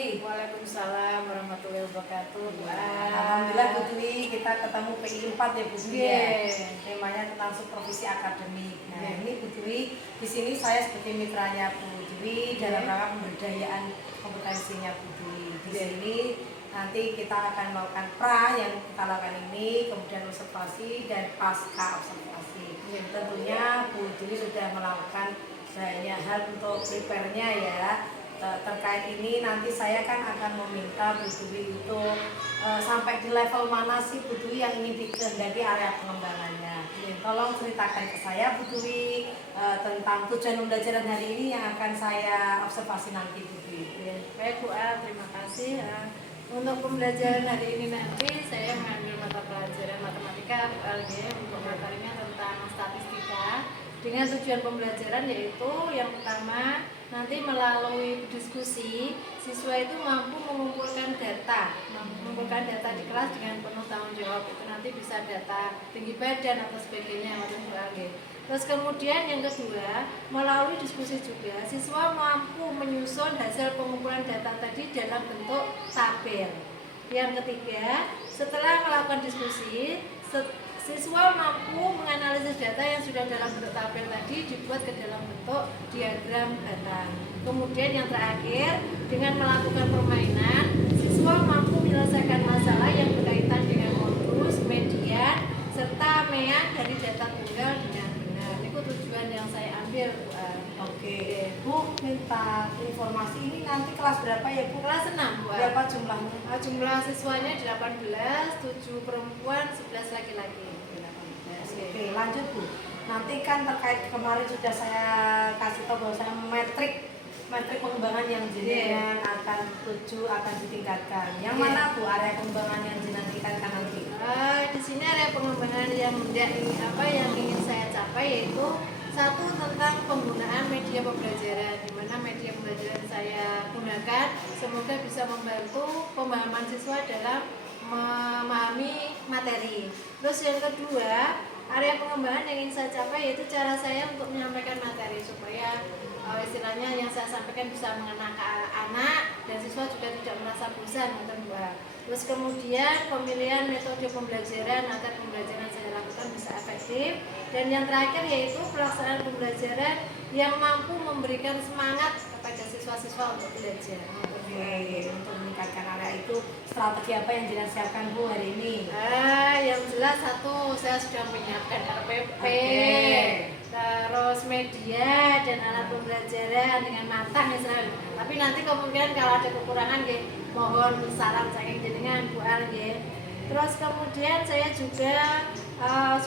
Dwi. Waalaikumsalam warahmatullahi wabarakatuh. Alhamdulillah Bu Dwi, kita ketemu PI 4 ya Bu Dwi ya. Temanya tentang supervisi akademik. Nah, ini Bu Dwi, di sini saya sebagai mitranya Bu Dwi dalam rangka pemberdayaan kompetensinya Bu Dwi. Di sini nanti kita akan melakukan pra yang kita lakukan ini, kemudian observasi dan pasca observasi. Tentunya Bu Dwi sudah melakukan banyak hal untuk prepare-nya ya. Terkait ini nanti saya kan akan meminta Bu Dwi itu sampai di level mana sih Bu Dwi yang ingin dikehendaki area pengembangannya. Tolong ceritakan ke saya Bu Dwi tentang tujuan pembelajaran hari ini yang akan saya observasi nanti Bu Dwi. Baik Bu A, terima kasih. Untuk pembelajaran hari ini nanti saya mengambil mata pelajaran matematika Bu A, untuk materinya tentang statistika dengan tujuan pembelajaran yaitu yang pertama nanti melalui diskusi siswa itu mampu mengumpulkan data di kelas dengan penuh tanggung jawab. Itu nanti bisa data tinggi badan atau sebagainya. Terus kemudian yang kedua, melalui diskusi juga siswa mampu menyusun hasil pengumpulan data tadi dalam bentuk tabel. Yang ketiga, setelah melakukan diskusi, siswa mampu menganalisis data yang sudah dalam bentuk tabel tadi dibuat ke dalam bentuk diagram batang. Kemudian yang terakhir, dengan melakukan permainan, siswa mampu menyelesaikan masalah yang berkaitan dengan modus, median, serta mean dari data tunggal dengan benar. Itu tujuan yang saya ambil, Bu. Oke, Bu, minta informasi ini nanti kelas berapa ya Bu? Kelas 6, Bu. Berapa jumlahnya? Jumlah siswanya 18, 7 perempuan, 11 laki-laki. Oke, lanjut Bu. Nanti kan terkait kemarin sudah saya kasih tahu bahwa saya metrik pengembangan yang jenengan akan akan ditingkatkan. Yang mana Bu area pengembangan yang jenengan tingkatkan nanti? Di sini area pengembangan yang ingin saya capai yaitu satu tentang penggunaan media pembelajaran, di mana media pembelajaran saya gunakan semoga bisa membantu pemahaman siswa dalam memahami materi. Terus yang kedua, area pengembangan yang ingin saya capai yaitu cara saya untuk menyampaikan materi supaya istilahnya yang saya sampaikan bisa mengena ke anak dan siswa juga tidak merasa bosan. Terus kemudian pemilihan metode pembelajaran agar pembelajaran saya lakukan bisa efektif, dan yang terakhir yaitu pelaksanaan pembelajaran yang mampu memberikan semangat kepada siswa-siswa untuk belajar. Oke, untuk meningkatkan area itu strategi apa yang jenengan siapkan Bu hari ini? Yang jelas satu, saya sudah menyiapkan RPP, terus media dan alat pembelajaran dengan matang misalnya. Tapi nanti kemungkinan kalau ada kekurangan mohon saran saking jenengan Bu Al. Terus kemudian saya juga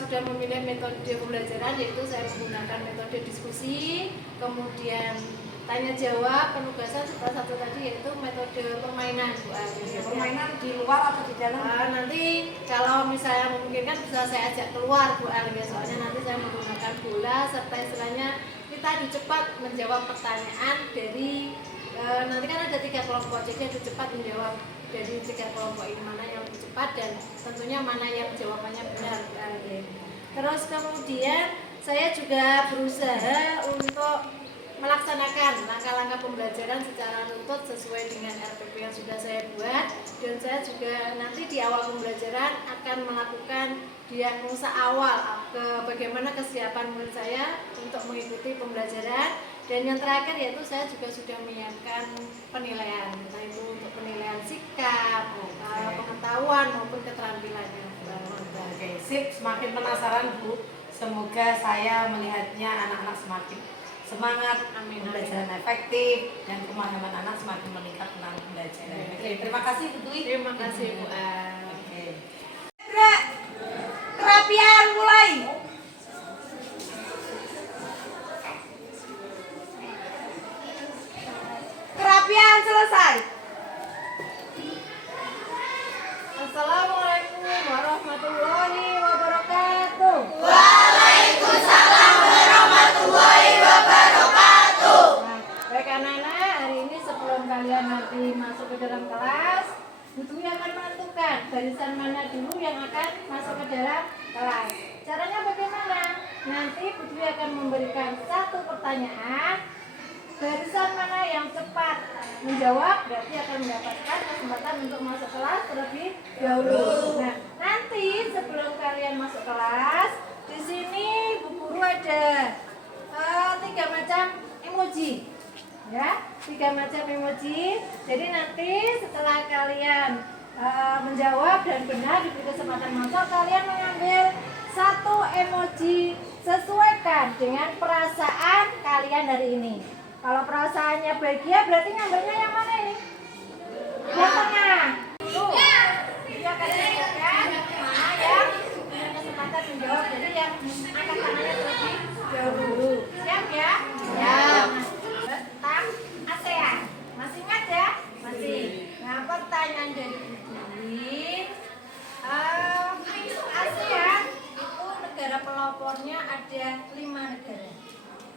sudah memilih metode pembelajaran yaitu saya menggunakan metode diskusi, kemudian tanya jawab, penugasan, salah satu tadi yaitu metode permainan Bu Al. Permainan di luar atau di dalam? Nanti kalau misalnya memungkinkan bisa saya ajak keluar Bu Al, soalnya nanti saya menggunakan bola serta istilahnya kita cepat menjawab pertanyaan dari nanti kan ada 3 kelompok, jadi ada cepat menjawab dari 3 kelompok ini mana yang lebih cepat dan tentunya mana yang jawabannya benar Bu Al. Terus kemudian saya juga berusaha untuk melaksanakan langkah-langkah pembelajaran secara runtut sesuai dengan RPP yang sudah saya buat, dan saya juga nanti di awal pembelajaran akan melakukan diagnosa awal bagaimana kesiapan murid saya untuk mengikuti pembelajaran, dan yang terakhir yaitu saya juga sudah menyiapkan penilaian, entah itu untuk penilaian sikap, pengetahuan maupun keterampilannya. Oke, sip, semakin penasaran Bu. Semoga saya melihatnya anak-anak semakin semangat, pembelajaran efektif, dan pemahaman anak semakin meningkat tentang pembelajaran. Oke, terima kasih Bu Dwi. Terima kasih Bu A. Oke. Kerapian mulai. Kerapian selesai. Assalamualaikum warahmatullahi wabarakatuh. Waalaikumsalam warahmatullahi wabarakatuh. Baik anak-anak, hari ini sebelum kalian nanti masuk ke dalam kelas, Bu Dwi akan menentukan barisan mana dulu yang akan masuk ke dalam kelas. Caranya bagaimana? Nanti Bu Dwi akan memberikan satu pertanyaan barisan mana yang cepat menjawab berarti akan mendapatkan kesempatan untuk masuk kelas terlebih dahulu. Nah, nanti sebelum kalian masuk kelas, di sini Bu Guru ada 3 macam emoji. Ya, 3 macam emoji. Jadi nanti setelah kalian menjawab dan benar diberi kesempatan masuk, kalian mengambil 1 emoji sesuaikan dengan perasaan kalian hari ini. Kalau perasaannya bahagia berarti ngambilnya yang mana ini? Yang tengah. Iya, kalian siapkan mana yang punya kesempatan menjawab. Jadi yang angkat tangannya terlebih dahulu. Siap ya? Siap. Tentang ASEAN. Masih ingat ya? Masih. Nah, pertanyaan dari Udin. ASEAN itu negara pelopornya ada 5 negara.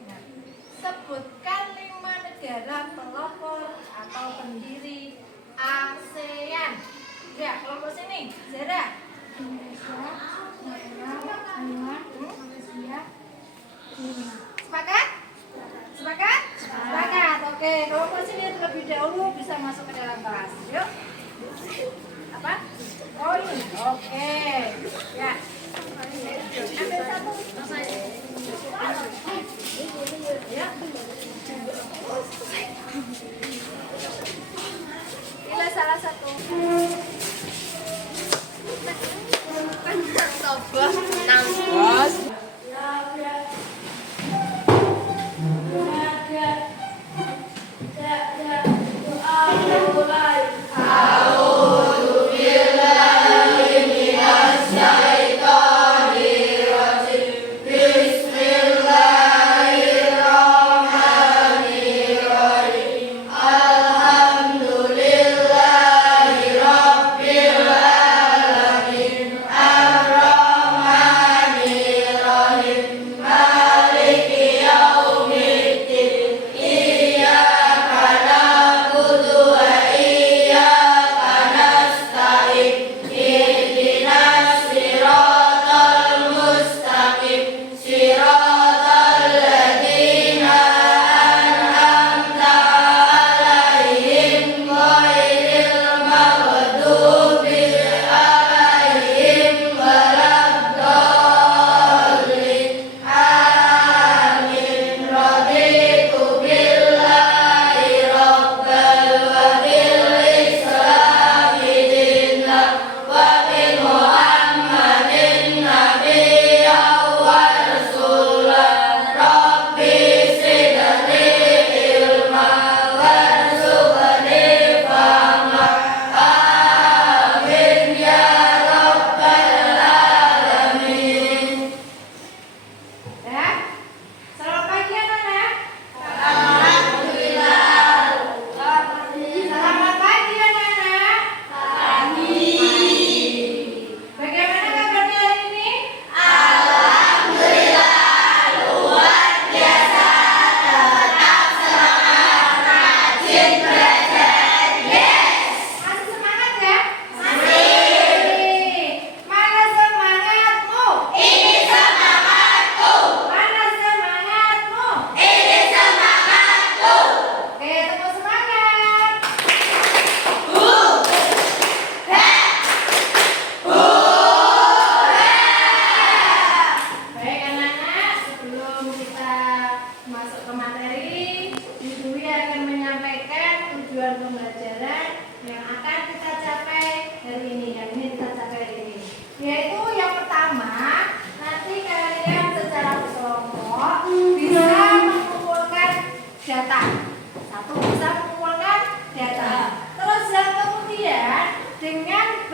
Nah, sebutkan 5 negara pelopor atau pendiri ASEAN. Ya, kelompok sini, Zara. Indonesia, Taiwan, Malaysia, China. Sepakat? Sepakat? Sepakat. Oke, kelompok sini terlebih dahulu bisa masuk ke dalam kelas. Yuk. Apa? Oh ini. Oke. Ya. Ambil 1. Ya. Pilih salah satu. Bos.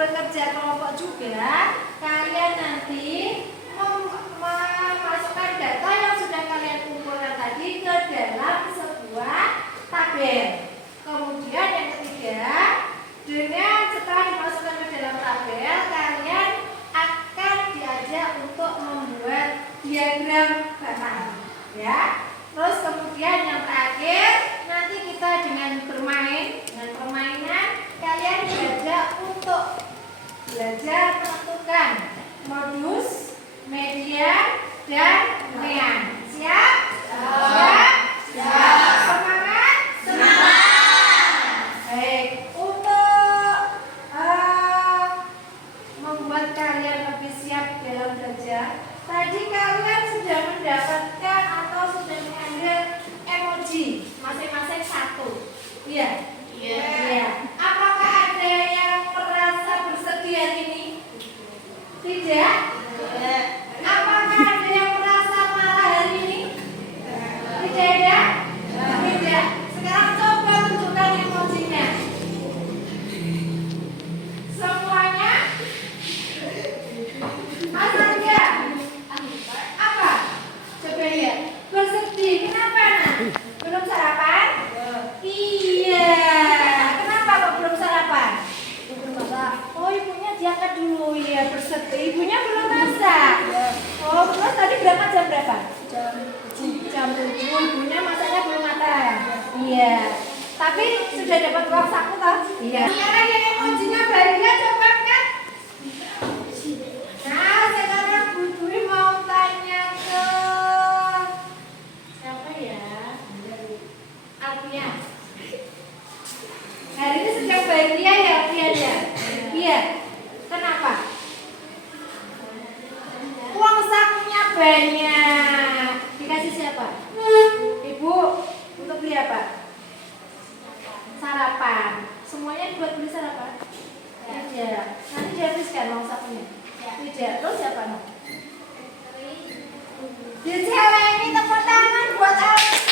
bekerja kelompok juga, kalian nanti memasukkan data yang sudah kalian kumpulkan tadi ke dalam sebuah tabel. Kemudian yang ketiga, dengan setelah dimasukkan ke dalam tabel, kalian akan diajak untuk membuat diagram batang, ya. Terus kemudian yang terakhir, nanti kita dengan permainan kalian diajak untuk belajar menentukan modus, median, dan mean. Siap? Siap? Siap. Baik, untuk membuat kalian lebih siap dalam belajar, tadi kalian sudah mendapatkan atau sudah mengambil emoji masing-masing satu. Iya. Iya. Apakah ada yang merasa bersedih hari ini? Tidak. Apakah ada yang merasa marah hari ini? Tidak ada. Tidak. Sekarang coba tunjukkan emojinya. Semuanya masa enggak? Apa? Coba lihat. Bersedih. Kenapa, Nak? Belum sarapan? Iya. Kenapa kok belum sarapan? Belum masak. Oh, ibunya diangkat dulu. Iya, bersedih. Ibunya belum masak. Oh, terus tadi berangkat jam berapa? Jam 7. Ibunya masaknya belum matang. Iya. Tapi sudah dapat uang saku toh? Iya. Sekarang yang emojinya bahagia coba kan? Nah, sekarang Bu Dwi mau tanya ke siapa ya? Alfia. Hari ini sedang bahagia ya Alfia ya? Iya. Kenapa? Uang sakunya banyak. Dikasih siapa? Ibu. Untuk beli apa? Sarapan. Semuanya buat beli sarapan? Tidak. Nanti dihabiskan uang sakunya? Tidak. Terus siapa? Dicelengi tepuk tangan buat Alfia.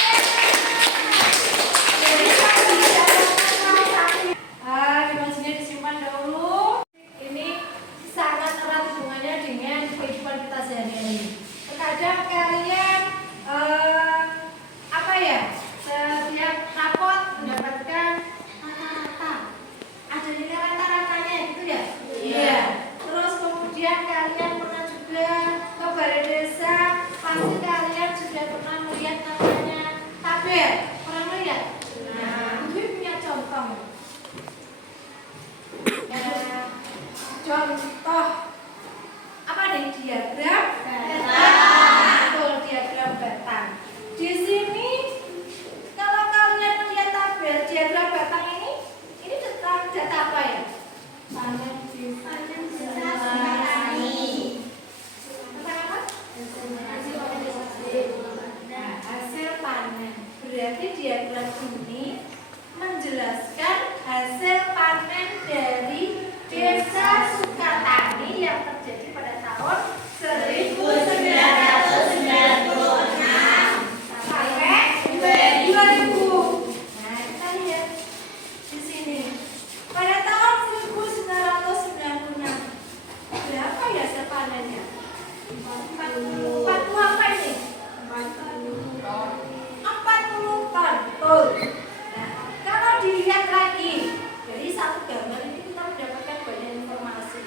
Emosinya disimpan dahulu. Ini sangat erat hubungannya dengan kehidupan kita sehari-hari. Terkadang kalian apa ya? Setiap rapot mendapatkan rata-rata. Ada nilai rata-ratanya gitu ya? Iya. Terus kemudian kalian pernah juga ke balai desa, pasti kalian sudah pernah melihat namanya tabel. Pernah melihat? Nah, gue punya contoh. Contoh apa nih? Diagram batang. Betul, diagram batang. Di sini kalau kalian melihat tabel diagram batang ini tentang data apa ya? Panen desa tentang apa? Nah, hasil panen. Berarti diagram ini menjelaskan hasil panen dari Desa Sukatani yang terjadi pada tahun 1996 sampai 2000. Nah, kita lihat di sini. Pada tahun 1996 berapa ya hasil panennya? 40 apa ini? 40 ton. Betul. Nah, kalau dilihat lagi dari satu gambar ini kita mendapatkan banyak informasi.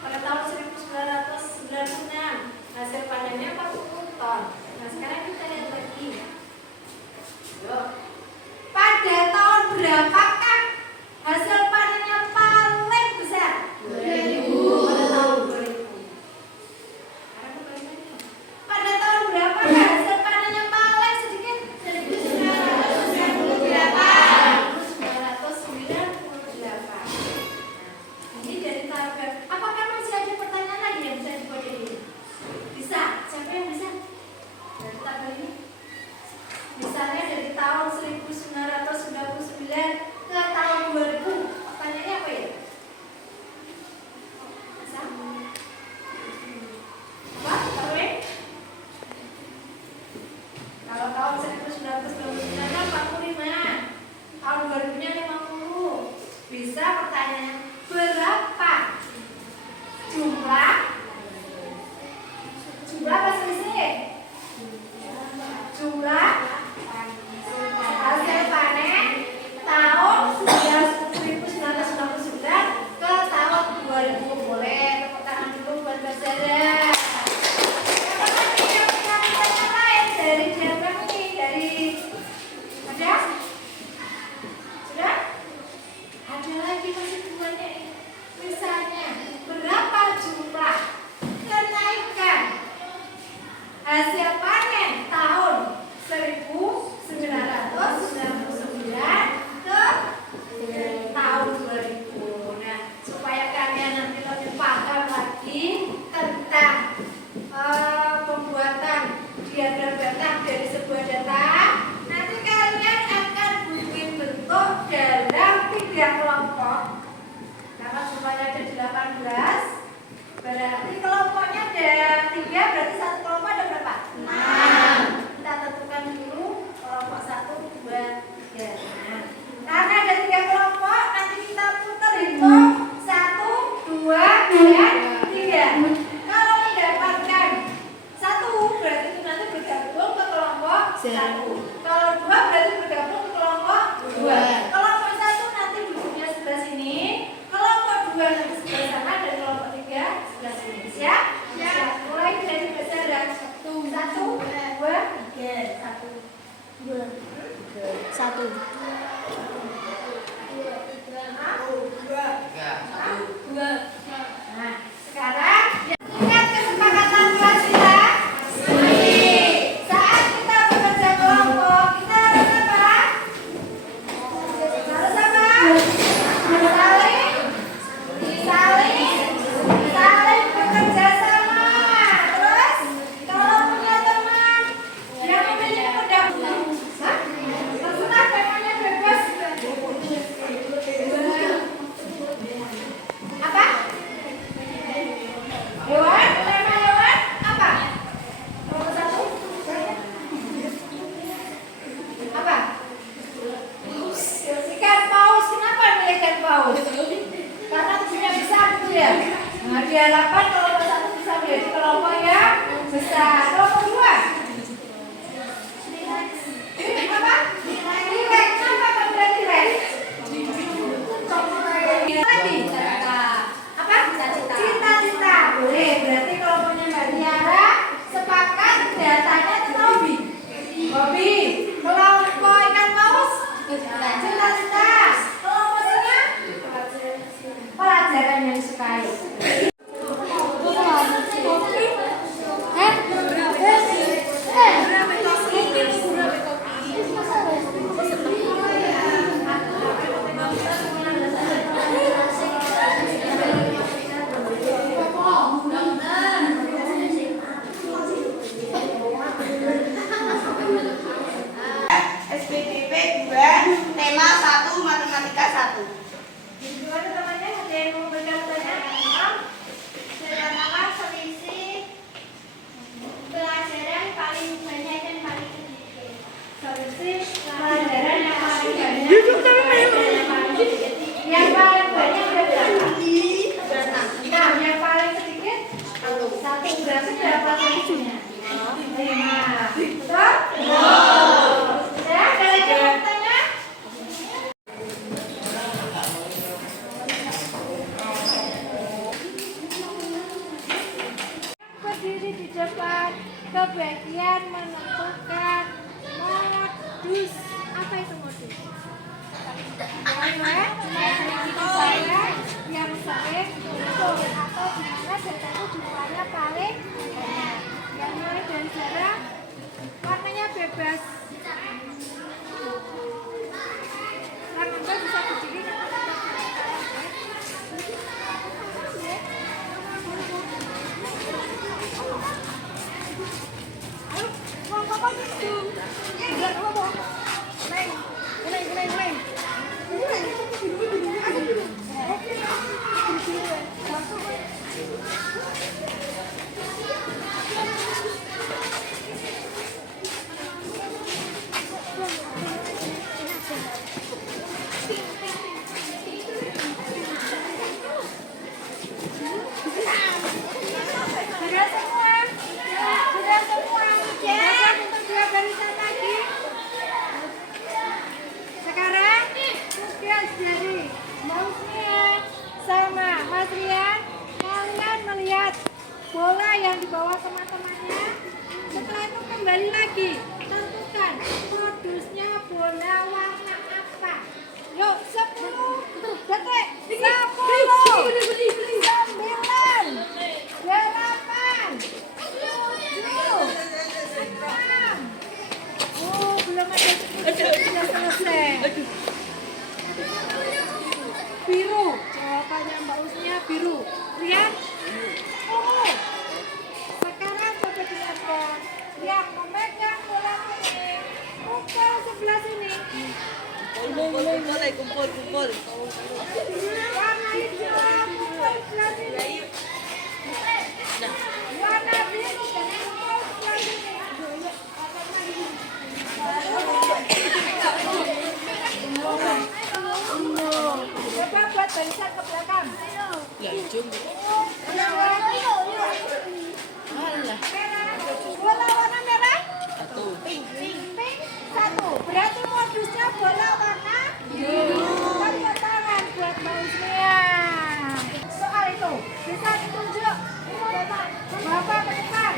Pada tahun 1996 hasil panennya 40 ton. Nah, sekarang kita lihat lagi. Yuk. Pada tahun berapakah hasil panennya paling besar? 2000. Pada tahun 2000. Sekarang kembali lagi. Pada tahun Berarti kelompoknya ada 3, berarti satu kelompok ada berapa? 6. Kita tentukan dulu kelompok 1, 2, 3. Nah, karena ada 3 kelompok, nanti kita putar hitung 1, 2, dan 3. Kalau mendapatkan 1, berarti itu nanti bergabung ke kelompok 1. Kalau 2, berarti bergabung ke kelompok 2. Kelompok 1 nanti duduknya sebelah sini, kelompok 2 nanti sebelah sana, dan kelompok 3 sebelah sini. Siap? Siap. Mulai dari berjalan. 1, 2, 3. 1, 2. 2. Nah, sekarang ingat kesepakatan kelas kita. Saat kita bekerja kelompok, kita harus apa? Harus apa? Saling bekerja sama. Terus, kalau punya teman yang memiliki pendapat, terserah temanya bebas. Apa? Hewan? Tema hewan? Apa? Nomor 1? Apa? Ikan paus. Kenapa milih ikan paus? Karena tubuhnya besar gitu ya. Nah, diharapkan kelompok 1 bisa menjadi kelompok yang besar. Kelompok 2? Apa? Rileks. Kenapa pemberian rileks? Lagi? Apa? Cita-cita. Boleh. Berarti kelompoknya Mbak Tiara sepakat datanya ke hobi. Hobi. Kelompok ikan paus? Cita-cita. Kelompok singa? Pelajaran yang disukai. SPDP 2, tema 1, matematika 1. Gimana temannya? Ada yang mau bertanya? Berapa selisih pelajaran paling banyak dan paling sedikit? Solusi pelajaran yang paling banyak dan yang paling sedikit. Yang paling banyak ada berapa? 6. Nah, yang paling sedikit 1. Berarti berapa selisihnya? 5. Betul? Ya, ada lagi yang bertanya? Berdiri di depan kebagian menentukan modus. Apa itu modus? Saya yang sering tutup atau dimana data itu jumlahnya paling banyak. Yang mulai dari jarang, warnanya bebas. Sekarang Anda bisa berdiri dengan bola yang dibawa teman-temannya. Setelah itu kembali lagi, tentukan modusnya bola warna apa. Yuk, 10 detik. 10, 9, 8, 7, 6. Oh, belum ada 10, sudah selesai. Biru, jawabannya Mbak Usnya biru. Lihat. Sekarang coba dilihatkan yang memegang bola kuning, pukul sebelah sini. Kumpul. Warna hijau, pukul sebelah sini. barisan ke belakang. Ya, jom. Alah. Bola warna merah. Satu. Pink. Satu. Berarti modusnya bola warna biru. Tepuk tangan buat Mbak Usmia. Soal itu bisa ditunjuk. Bapak ke depan.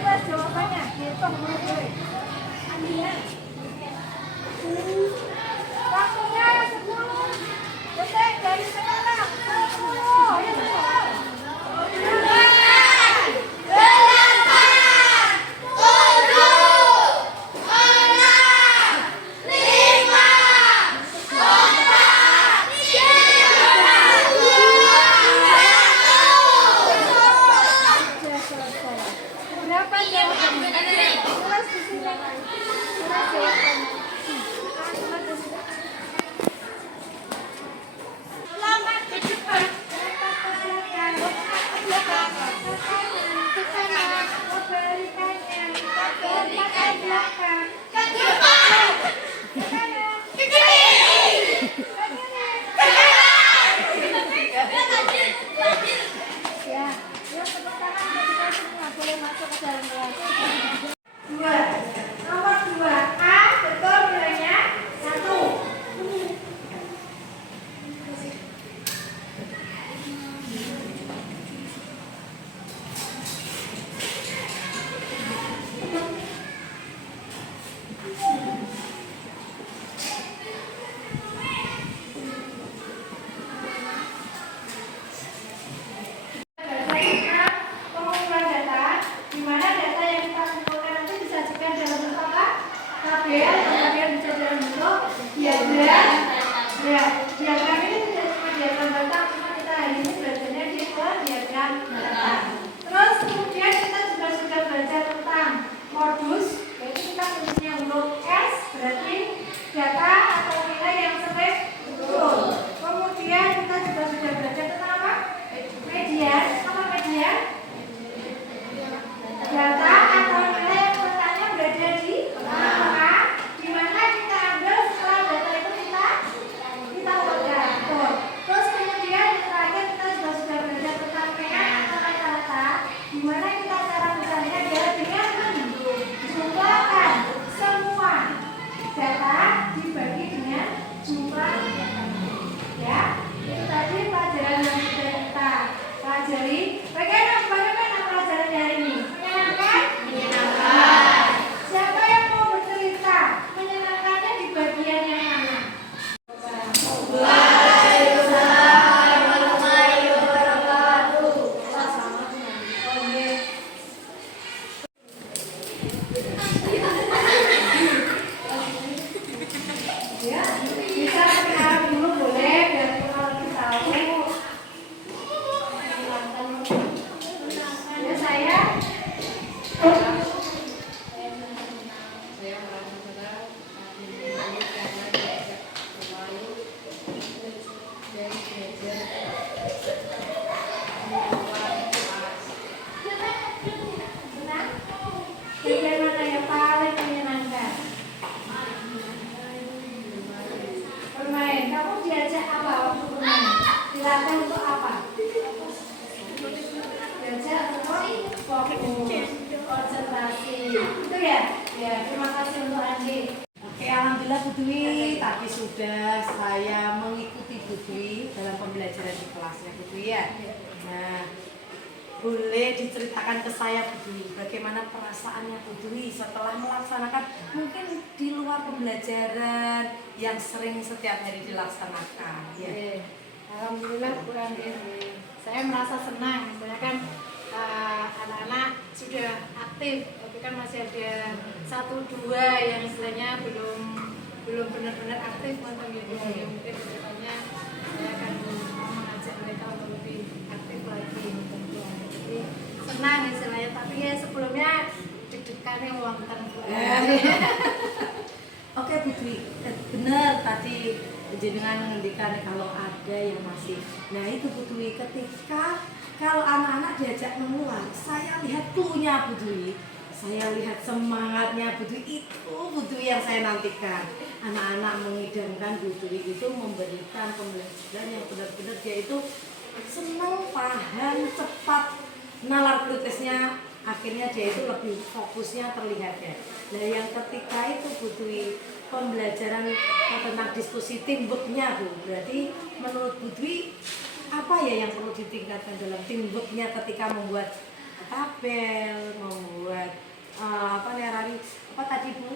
Jelas jawabannya. Hitung dulu. Ambilan. Waktunya 10 detik dari sekarang. 10. Ayo 10. Berapa jawabannya? Jelas di sini. Jelas jawabannya. Lompat ke depan. Ke kanan. Kebalikannya. Ke belakang. Ke depan. Ke kanan. Ke kiri. Ke kanan. Ya, yuk tepuk tangan bagi kita semua. Boleh masuk ke dalam kelas. 2. Nomor 2. A, betul nilainya 1. Pengumpulan data, di mana data yang kita kumpulkan nanti disajikan dalam bentuk apa? Tabel, kemudian bisa dalam bentuk diagram. Ya, diagram ini tidak cuma diagram data, cuma kita hari ini belajarnya di diagram data. Terus kemudian kita juga sudah belajar tentang modus, yaitu kita tulisnya huruf S, berarti data atau nilai yang sering betul. Kemudian kita juga sudah belajar tentang apa? Median, apa median? Data atau nilai yang letaknya berada di tengah, di mana kita ambil setelah data itu kita ukur. Terus kemudian terakhir kita juga sudah belajar tentang pean atau rata-rata, di mana kita cara mencarinya adalah dengan menjumlahkan semua data dibagi dengan jumlah data. Ya, itu tadi pelajaran yang sudah kita pelajari. Bagaimana pelajaran hari ini? Menyenangkan? Menyenangkan. Siapa yang mau bercerita? Menyenangkannya di bagian yang mana? Ya, bisa sekarang dulu boleh biar kita lebih tahu. Ya saya. Bagian mana yang paling menyenangkan? Bermain. Kamu diajak apa waktu bermain? Dilatih untuk apa? Diajak untuk fokus, konsentrasi. Itu ya? Ya, terima kasih untuk Andi. Oke, alhamdulillah Bu Dwi, tadi sudah saya mengikuti Bu Dwi dalam pembelajaran di kelasnya Bu Dwi ya. Nah, boleh diceritakan ke saya Bu Dwi, bagaimana perasaannya Bu Dwi setelah melaksanakan mungkin di luar pembelajaran yang sering setiap hari dilaksanakan. Ya. Oke. Alhamdulillah Bu Andi. Saya merasa senang, saya kan anak-anak sudah aktif, tapi kan masih ada 1-2 yang istilahnya belum benar-benar aktif untuk gitu. Ya, mungkin kedepannya saya akan mengajak mereka untuk lebih aktif lagi untuk jadi senang istilahnya, tapi ya sebelumnya deg-degan yang wonten Bu Andi. Oke Bu Dwi, benar tadi jenengan mengendikan kalau ada yang masih. Nah itu Bu Dwi, ketika kalau anak-anak diajak mengulang, saya lihat clue-nya Bu Dwi, saya lihat semangatnya Bu Dwi, itu Bu Dwi yang saya nantikan. Anak-anak mengidap diidamkan Bu Dwi itu memberikan pembelajaran yang benar-benar dia itu senang, paham, cepat, nalar kritisnya, akhirnya dia itu lebih fokusnya terlihat ya. Nah yang ketika itu Bu Dwi pembelajaran tentang diskusi teamworknya Bu, berarti menurut Bu Dwi apa ya yang perlu ditingkatkan dalam teamworknya ketika membuat tabel, membuat apa tadi Bu?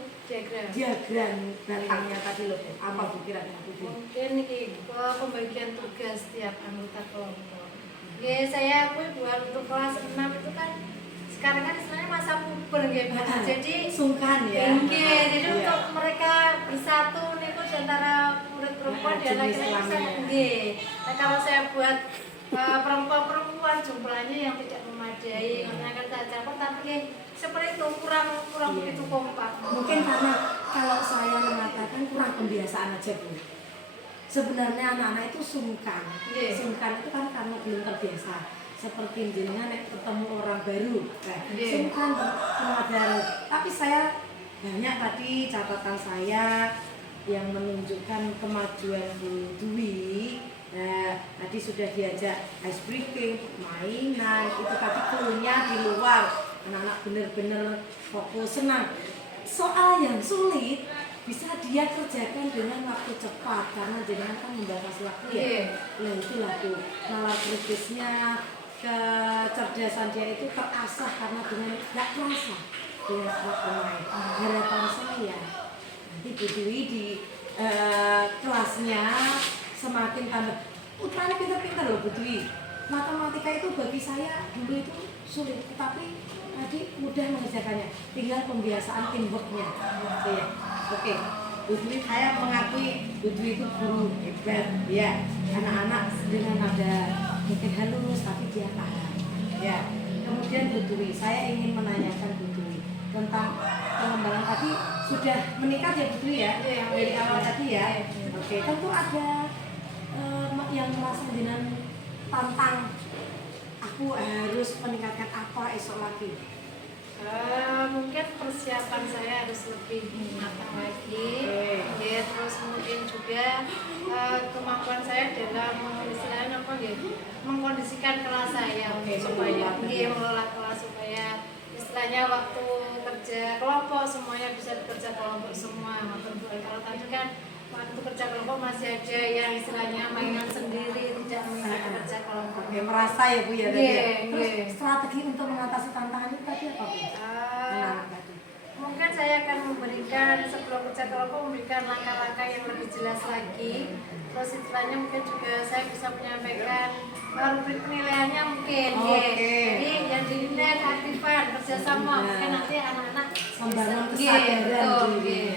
Diagram bantangnya tadi loh Bu. Apa Bu kira-kira Bu? Mungkin ini pembagian tugas setiap anggota kelompok. Ya saya akui buat untuk kelas 6 itu kan sekarang kan istilahnya masa puber gitu. Jadi sungkan ya. Jadi untuk mereka bersatu nih Bu antara murid perempuan dan laki-laki. Nah kalau saya buat perempuan jumlahnya yang tidak memadai, karena kan saya campur tapi seperti itu kurang begitu kompak. Mungkin karena kalau saya mengatakan kurang pembiasaan aja Bu. Sebenarnya anak-anak itu sungkan. Sungkan itu kan karena belum terbiasa. Seperti jenengan ketemu orang baru, sungkan baru. Tapi saya banyak tadi catatan saya yang menunjukkan kemajuan Bu Dwi. Nah, tadi sudah diajak ice breaking, mainan, itu tadi klunya di luar. Anak-anak benar-benar fokus, senang. Soal yang sulit bisa dia kerjakan dengan waktu cepat karena jenengan kan membatasi waktu ya. Nah itulah Bu, nalar kritisnya, kecerdasan dia itu terasah karena dengan tidak terasa dengan alat bermain. Harapan saya nanti Bu Dwi di kelasnya semakin tambah putranya pintar-pintar loh Bu Dwi. Matematika itu bagi saya dulu itu sulit, tetapi tadi mudah mengerjakannya, tinggal pembiasaan teamworknya. Oke. Bu Dwi, saya mengakui Bu Dwi itu guru hebat ya. Anak-anak dengan nada mungkin halus tapi dia paham ya. Kemudian Bu Dwi, saya ingin menanyakan Bu Dwi tentang pengembangan tadi sudah meningkat ya Bu Dwi ya, dari awal tadi ya. Oke, tentu ada yang merasa dengan tantang, aku harus meningkatkan apa esok lagi. Mungkin persiapan saya harus lebih matang lagi. Ya, terus mungkin juga kemampuan saya dalam istilahnya apa ya, mengkondisikan kelas saya supaya mengelola kelas supaya istilahnya waktu kerja kelompok semuanya bisa bekerja kelompok semua. Kalau tadi kan waktu kerja kelompok masih ada yang istilahnya mainan sendiri, tidak menggunakan kerja kelompok. Oke, merasa ya Bu ya tadi. Terus strategi untuk mengatasi tantangan itu tadi apa Bu? Mungkin saya akan memberikan sebelum kerja kelompok memberikan langkah-langkah yang lebih jelas lagi. Terus istilahnya mungkin juga saya bisa menyampaikan rubrik penilaiannya mungkin. Jadi yang dinilai keaktifan kerjasama mungkin nanti anak-anak membangun kesadaran diri.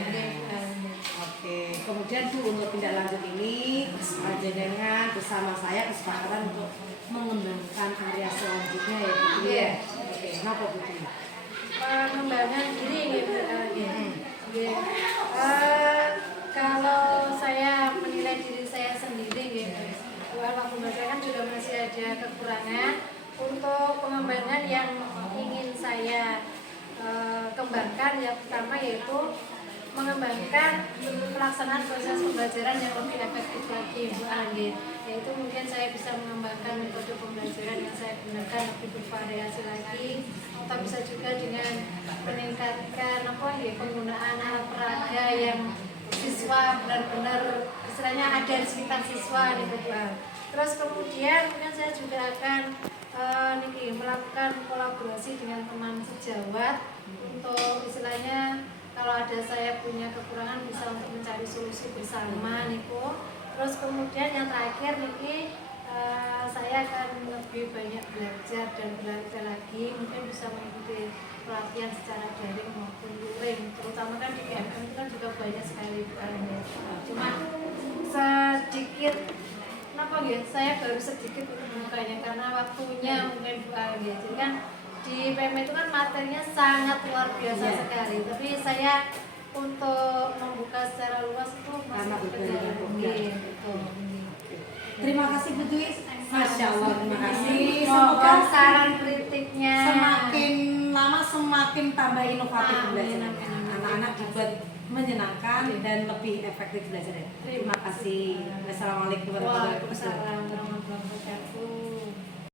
Oke, kemudian Bu untuk tindak lanjut ini jenengan bersama saya kesepakatan untuk mengembangkan area selanjutnya ya Bu. Oke, kenapa Bu? Pengembangan diri gitu. Kalau saya menilai diri saya sendiri gitu. Waktu belajar kan juga masih ada kekurangan. Untuk pengembangan yang ingin saya kembangkan yang pertama yaitu mengembangkan pelaksanaan proses pembelajaran yang lebih efektif lagi Bu Anggit. Yaitu mungkin saya bisa mengembangkan metode pembelajaran yang saya gunakan lebih bervariasi lagi, atau bisa juga dengan meningkatkan penggunaan alat peraga yang siswa benar-benar istilahnya ada di sekitar siswa nih Bu. Terus kemudian mungkin saya juga akan melakukan kolaborasi dengan teman sejawat untuk istilahnya kalau ada saya punya kekurangan bisa untuk mencari solusi bersama nih Bu. Terus kemudian yang terakhir nih saya akan lebih banyak belajar dan belajar lagi, mungkin bisa mengikuti pelatihan secara daring maupun luring, terutama kan di PMM itu kan juga banyak sekali cuma sedikit saya baru sedikit untuk membukanya karena waktunya mungkin jadi kan di PMM itu kan materinya sangat luar biasa sekali, tapi saya untuk membuka secara luas itu masih betul. Terima kasih Bu Dwi. Masya Allah, terima kasih. Semoga saran kritiknya semakin lama semakin tambah inovatif belajar. Anak-anak dibuat menyenangkan, dan lebih efektif belajarnya. Terima kasih. Wassalamualaikum warahmatullahi wabarakatuh. Waalaikumsalam warahmatullahi wabarakatuh.